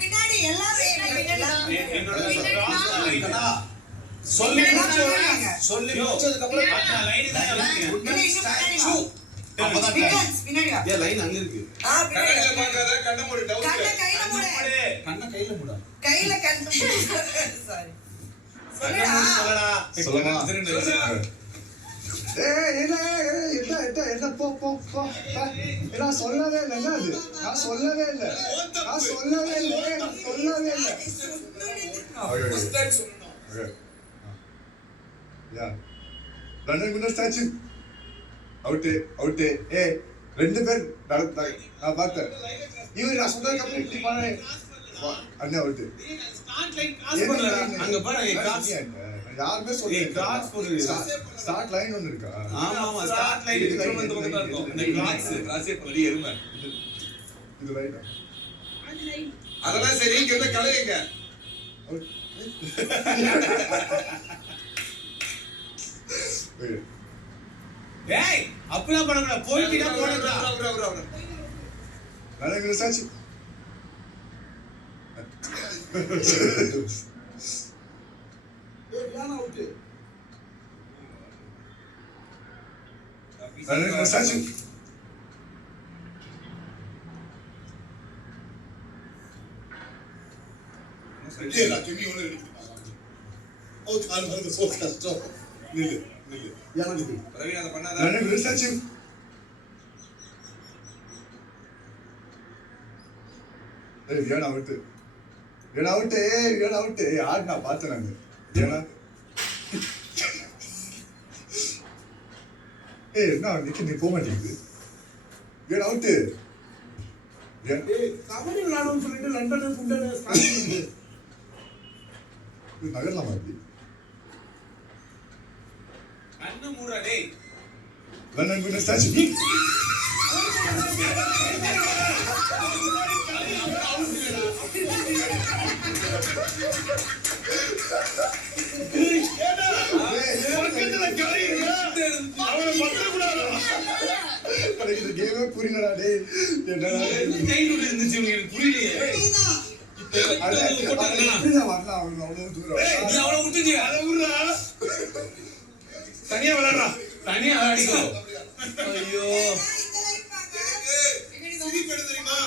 பின்னாடி எல்லாரும் சொல்லி முடிச்சதுக்கு அப்புறம் லைன் தான் ஏ லைன் அங்க இருக்கு. கண்ணல பாக்காத கண்ண மூடு டவுட். கண்ண கையில மூடு. கையில கண்ண சாரி. சொல்லடா. என்ன போ நான் சொல்லவே இல்லை. நான் சொல்லவே இல்லை. அவுட்டு ஏ 2 பேர் நான் பார்த்தேன். இவரு நான் சொன்னதுக்கு அப்புறம் இப்படி பண்ணேன். அண்ணா அவுட்டு அங்க பாருங்க கிராஸ் யாருமே சொல்லுங்க ஸ்டார்ட் லைன் ஒன்னு இருக்கா? ஆமா ஸ்டார்ட் லைன் இது வந்து பக்கத்துல இருக்கும். இந்த கிராஸே பண்ணி எருமை இது லைன் அதெல்லாம் சரி இங்க என்ன கலையங்க ஏய் அப்பலாம் பண்ணடா போயிட்டா போடா நான் ரிசர்ச் நான் அவுட் நான் ரிசர்ச் இல்ல துணி ஒண்ணு எடுத்துட்டாங்க. ஓ கால் வந்து சோ கஷ்டம். நில்லு எனக்கு ரவி அத பண்ணாத. நான் ரிசர்ச் ஏன் அவுட் யார் நான் பார்த்தேன் நாங்க ஏன்னா என்ன நிக்க நீ போக மாட்டேங்குது ஏன் அவுட் கபடி விளையாடணும்னு சொல்லிட்டு லண்டன் குண்டன நகரலாமா அப்படி கண்ணு மூடுடா டேய் லண்டன் குண்டன ஸ்டாச்சு கேமே புரியலடா டேய் என்னடா கையில இருந்துச்சு உங்களுக்கு புரியலையே வரலாம் அவ்வளவு தூரம் நீ அவளை விட்டுச்சு அத விடுறா தனியா விளையாடுறா தனியா அடிக்கோ ஐயோ சிரிப்பு எடுத்து தெரியுமா